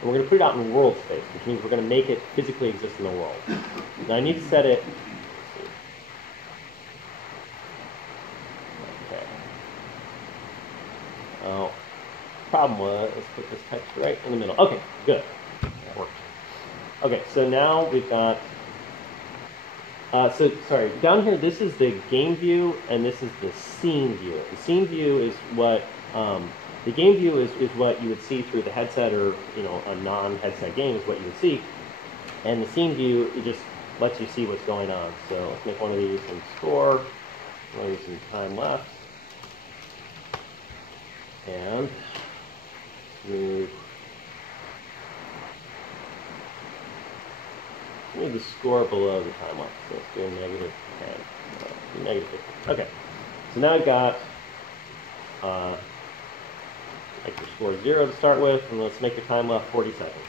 and we're going to put it out in world space, which means we're going to make it physically exist in the world. Now I need to set it. Okay. Oh, problem was, let's put this text right in the middle. Okay, good. That worked. Okay, so now we've got. Sorry, down here, this is the game view, and this is the scene view. The scene view is what, the game view is what you would see through the headset, or, a non-headset game is what you would see. And the scene view, it just lets you see what's going on. So let's make one of these in score, one of these in time left. And move. We need the score below the time left, so let's do a negative 10, negative 50. Okay, so now I've got make the score 0 to start with, and let's make the time left 40 seconds.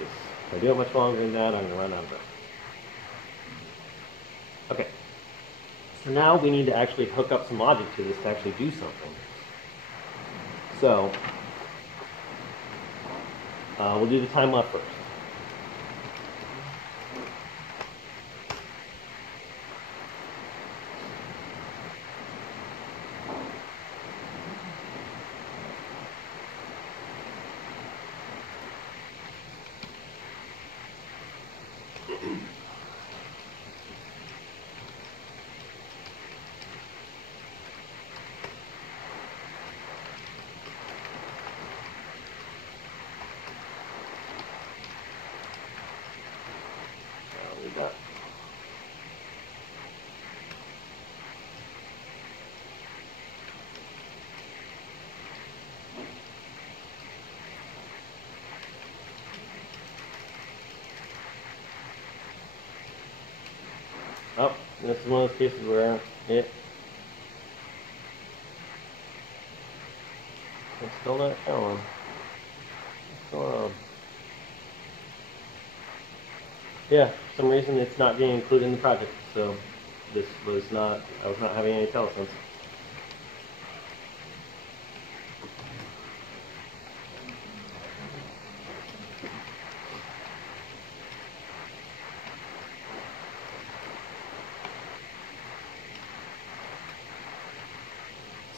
If I do it much longer than that, I'm going to run out of breath. Okay, so now we need to actually hook up some logic to this to actually do something. So we'll do the time left first. Oh, this is one of those cases where it's still not showing. What's going on? Yeah, for some reason it's not being included in the project, so I was not having any telesense.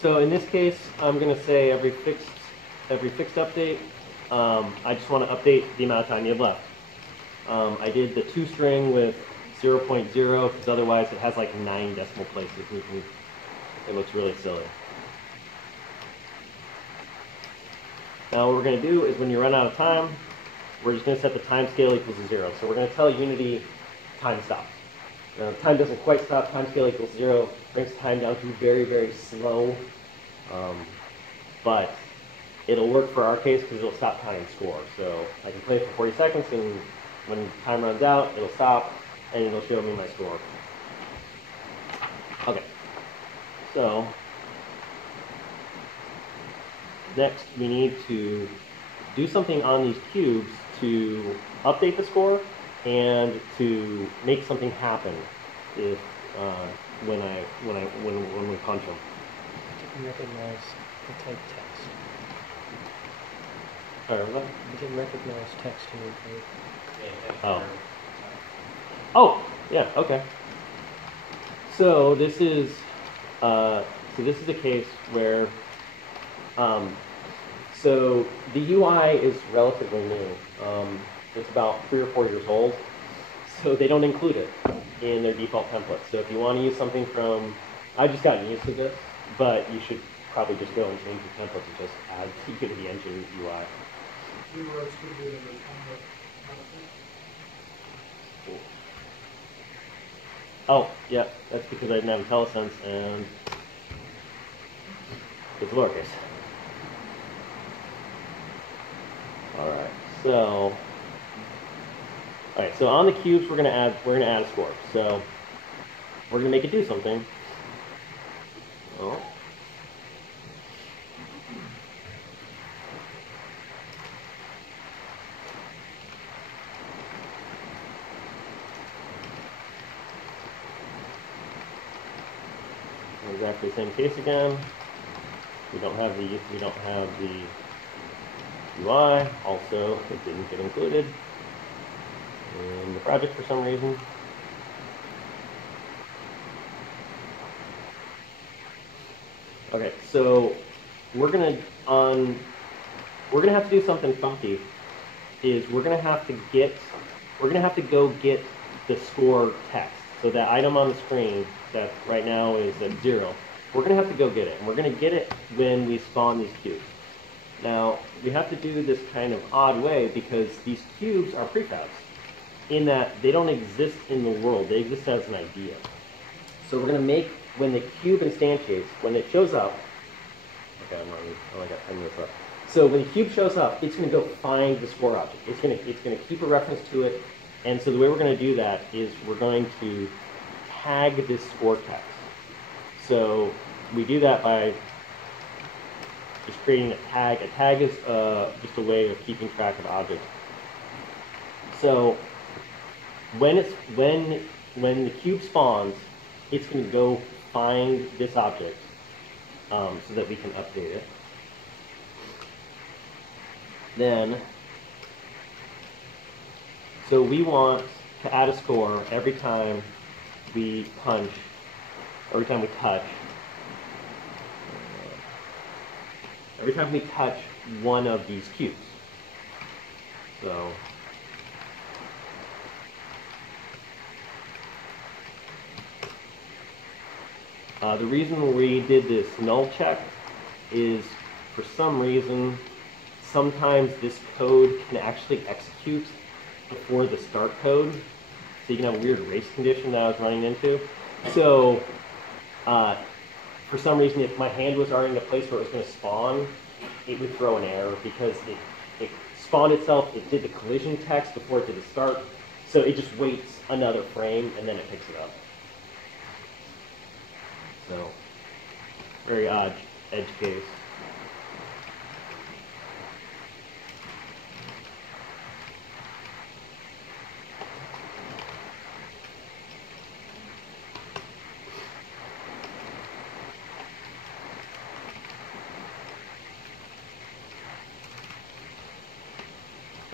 So in this case, I'm going to say every fixed update, I just want to update the amount of time you have left. I did the 2 string with 0.0 because otherwise it has like 9 decimal places. It looks really silly. Now what we're going to do is when you run out of time, we're just going to set the time scale equals to 0. So we're going to tell Unity time stops. Now, time doesn't quite stop, time scale equals 0, brings time down to very, very slow, but it'll work for our case because it'll stop counting score. So I can play for 40 seconds, and when time runs out, it'll stop, and it'll show me my score. Okay, so next we need to do something on these cubes to update the score and to make something happen if when we punch them. It didn't recognize the type text. Sorry, was that? It didn't recognize text in your code. Oh. Oh, yeah. Okay. So this is a case where so the UI is relatively new. It's about 3 or 4 years old, so they don't include it in their default templates. So if you want to use something from, I just gotten used to this, but you should probably just go and change the template to just add the engine UI. Oh, yeah, that's because I didn't have IntelliSense and it's lowercase. Alright, so on the cubes we're gonna add a score. So we're gonna make it do something. Oh. Exactly the same case again. We don't have the UI. Also, it didn't get included in the project for some reason. Okay, so we're gonna have to do something funky. Is we're gonna have to go get the score text. So that item on the screen that right now is at 0, we're gonna have to go get it, and we're gonna get it when we spawn these cubes. Now we have to do this kind of odd way because these cubes are prefabs, in that they don't exist in the world; they exist as an idea. So we're gonna make when the cube instantiates, when it shows up. Okay, I'm running. Oh, I got 10 minutes left. So when the cube shows up, it's going to go find the score object. It's going to keep a reference to it. And so the way we're going to do that is we're going to tag this score text. So we do that by just creating a tag. A tag is just a way of keeping track of objects. So when the cube spawns, it's going to go find this object so that we can update it. Then, so we want to add a score every time we punch, every time we touch one of these cubes. So, the reason we did this null check is for some reason, sometimes this code can actually execute before the start code. So you can have a weird race condition that I was running into. So for some reason, if my hand was already in a place where it was going to spawn, it would throw an error because it spawned itself, it did the collision text before it did the start. So it just waits another frame and then it picks it up. So very odd edge case.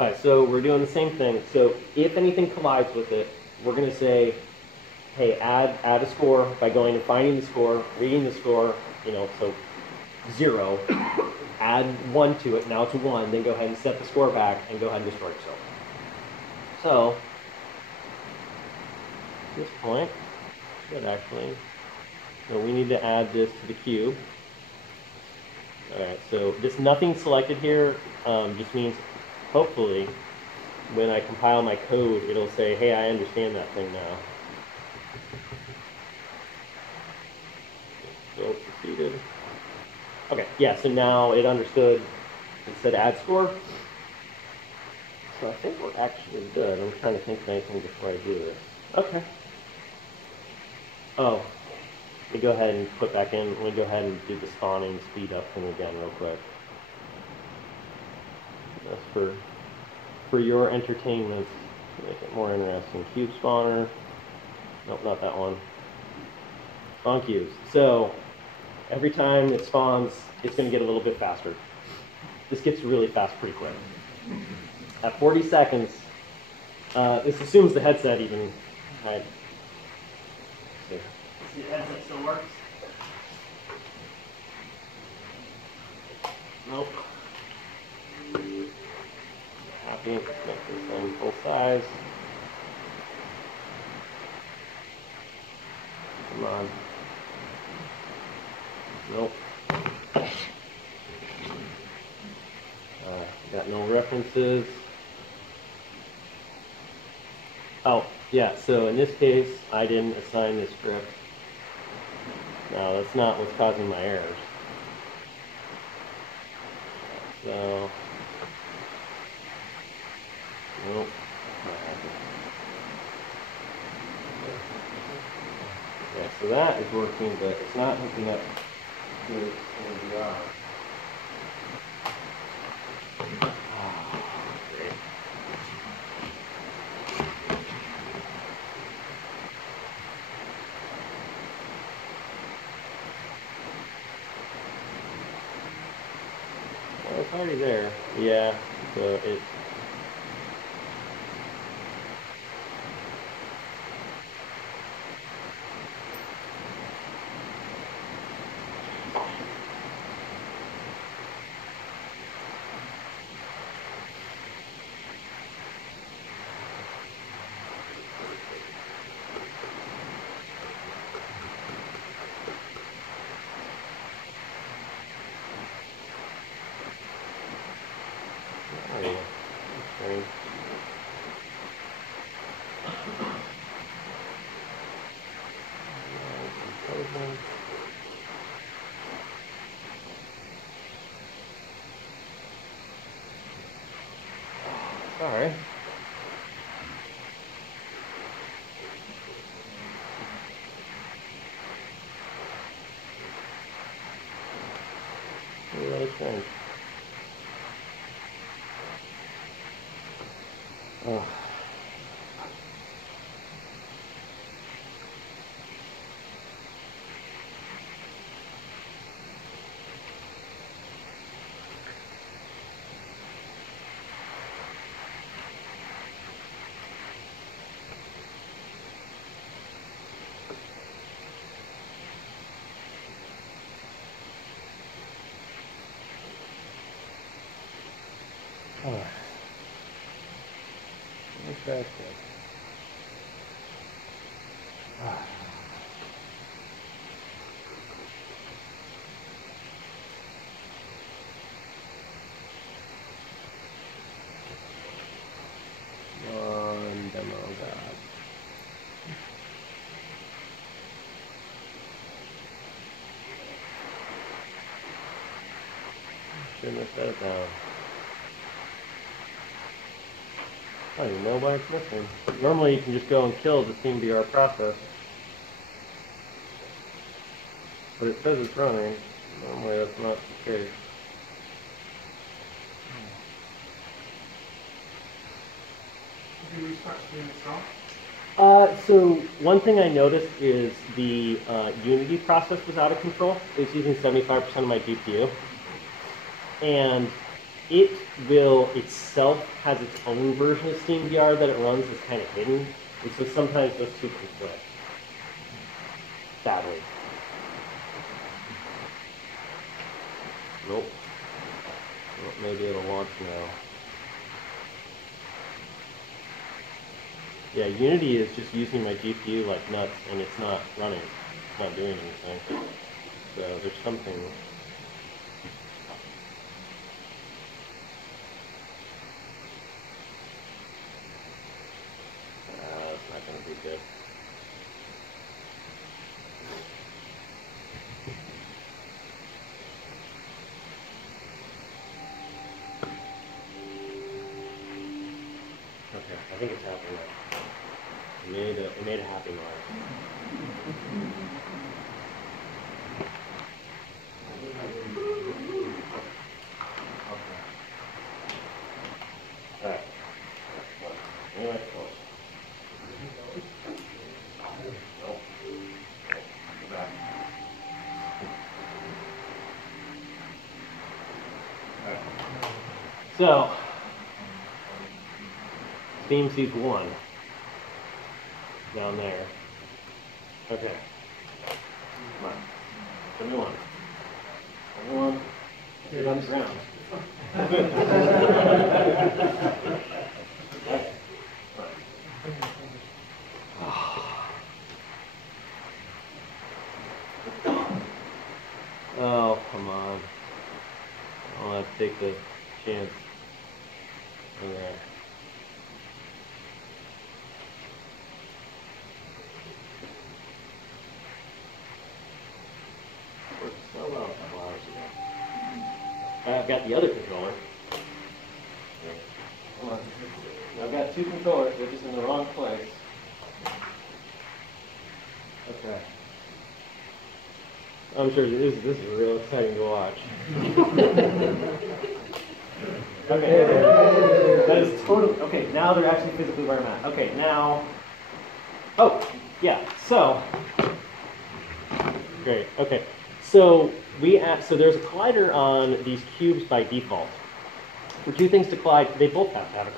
All right, so we're doing the same thing. So if anything collides with it, we're going to say, hey, add a score by going and finding the score, reading the score, so 0, add 1 to it, now it's 1, then go ahead and set the score back and go ahead and destroy yourself. So, at this point, should actually, so we need to add this to the cube. All right, so this nothing selected here just means hopefully when I compile my code, it'll say, hey, I understand that thing now. So proceeded. Okay, yeah, so now it understood. It said add score. So I think we're actually good. I'm trying to think of anything before I do this. Okay. Oh, let me go ahead and put back in. Let me go ahead and do the spawning speed up thing again real quick. That's for your entertainment to make it more interesting. Cube spawner. Nope, not that one. Spawn cubes. So every time it spawns, it's going to get a little bit faster. This gets really fast pretty quick. At 40 seconds, this assumes the headset even. Right. See, the headset still works? Nope. Happy. Let's make this thing full size. Come on. Nope. Got no references. Oh, yeah, so in this case, I didn't assign this script. No, that's not what's causing my errors. So, nope. Yeah, so that is working, but it's not hooking up to NVR. Great. Well, it's already there. Yeah, so it. Oh, yeah. Strange. Sorry. Really strange. Oh. Oh. That's good. Ah. One demo god. Shouldn't have set it down. I don't even know why it's missing. Normally you can just go and kill the SteamVR process. But it says it's running. Normally that's not the case. Did you restart stream itself? So one thing I noticed is the Unity process was out of control. It's using 75% of my GPU. And it will itself has its own version of SteamVR that it runs that's kind of hidden. And so sometimes those two conflict. Badly. Nope. Well, maybe it'll launch now. Yeah, Unity is just using my GPU like nuts, and it's not running. It's not doing anything. So there's something. It's not going to be good. Okay, I think it's happening now. It made a happy noise. Okay. Alright. Anyway, close. Nope. Go back. Alright. So, Steam sees one down there. Okay. Come on. Show me one. Show me one. Get on the ground. Oh, come on. I'll have to take the chance. Okay. Worked so well a couple hours ago. I've got the other controller. Hold on. I've got two controllers, they're just in the wrong place. Okay. I'm sure this is real exciting to watch. Okay. That is totally, okay, now they're actually physically where I'm at. Okay, now, oh, yeah, so, great, okay. So so there's a collider on these cubes by default. For two things to collide, they both have to have a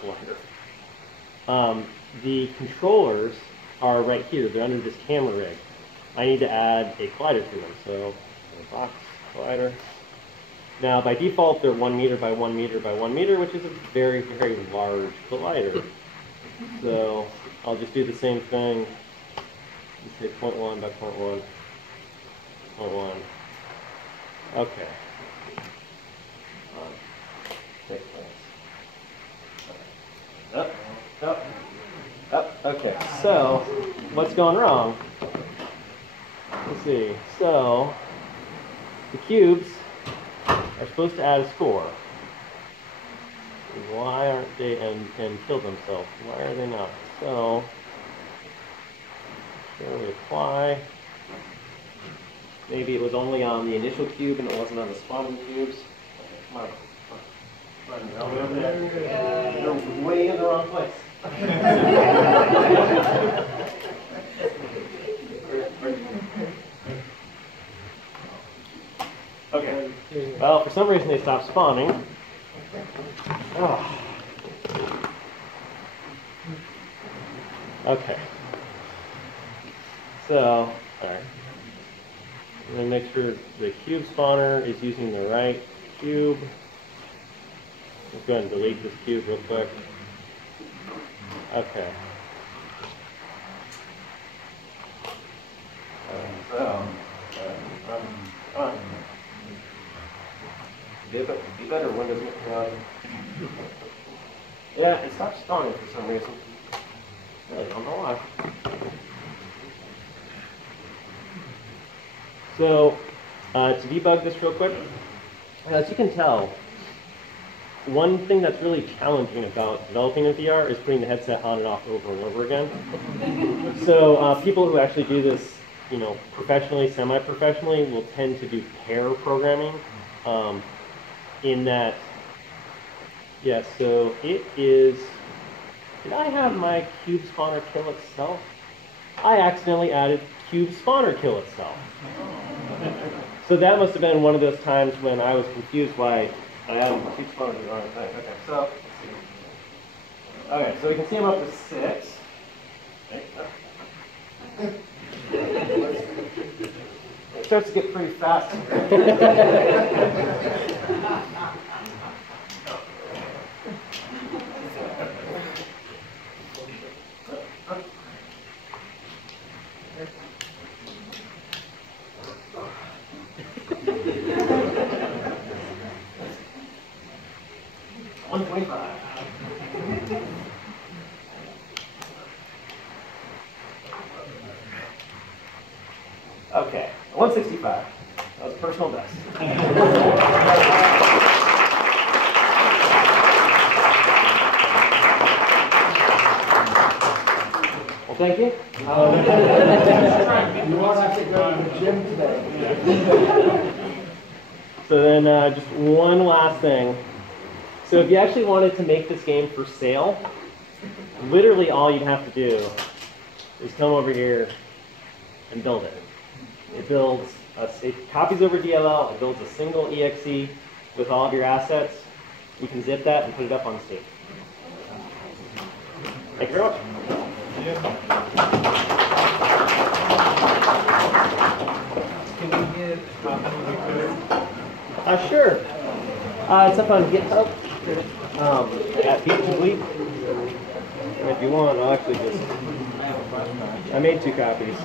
collider. The controllers are right here. They're under this camera rig. I need to add a collider to them. So, box, collider. Now, by default, they're 1 meter by 1 meter by 1 meter, which is a very, very large collider. So, I'll just do the same thing. Let's say 0.1 by 0.1, 0.1. Okay. Take place. Up, up, up. Okay, so what's going wrong? Let's see. So the cubes are supposed to add a score. Why aren't they, and kill themselves? Why are they not? So, here we apply. Maybe it was only on the initial cube and it wasn't on the spawning cubes. Come on. Come on. Over there. You're way in the wrong place. Okay. Well, for some reason they stopped spawning. Oh. Okay. So, alright. I'm going to make sure the cube spawner is using the right cube. Let's go ahead and delete this cube real quick. Okay. So, come on. Be better Windows. Yeah, it stopped spawning for some reason. I don't know why. So, to debug this real quick, as you can tell, one thing that's really challenging about developing in VR is putting the headset on and off over and over again. So, people who actually do this, you know, professionally, semi-professionally, will tend to do pair programming. In that, yeah, so it is, did I have my cube spawner kill itself? I accidentally added cube spawner kill itself. So that must have been one of those times when I was confused why I added cube spawner to the wrong thing. Okay, so, let's see. Okay, so we can see I'm up to 6. It starts to get pretty fast. Okay, 165. That was personal best. Well, thank you. You won't have to go to the gym today. So then just one last thing. So if you actually wanted to make this game for sale, literally all you'd have to do is come over here and build it. It builds, it copies over DLL, it builds a single exe with all of your assets. You can zip that and put it up on Steam. Thank you very much. Can we get a copy of the code? Sure. It's up on GitHub at Beat Complete. And if you want, I'll actually just, I made 2 copies.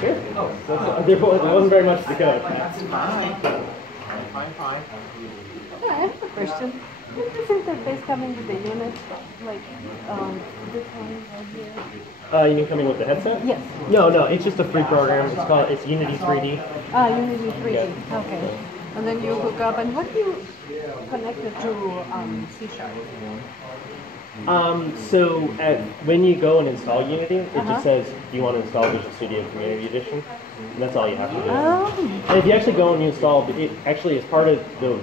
Here. There wasn't very much to the code. That's fine. Fine. Yeah, I have a question. Is this interface coming with the unit? Like, this one right here? You mean coming with the headset? Yes. No, it's just a free program. It's Unity 3D. Unity 3D. Yeah. Okay. And then you hook up, and what do you connect it to C#? So when you go and install Unity, it just says, do you want to install Visual Studio Community Edition? And that's all you have to do. Oh. And if you actually go and you install, it actually is part of the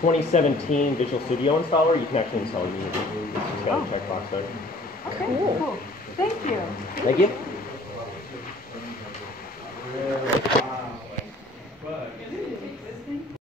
2017 Visual Studio installer, you can actually install Unity. It's just got a checkbox there. Okay, cool. Thank you. Thank you.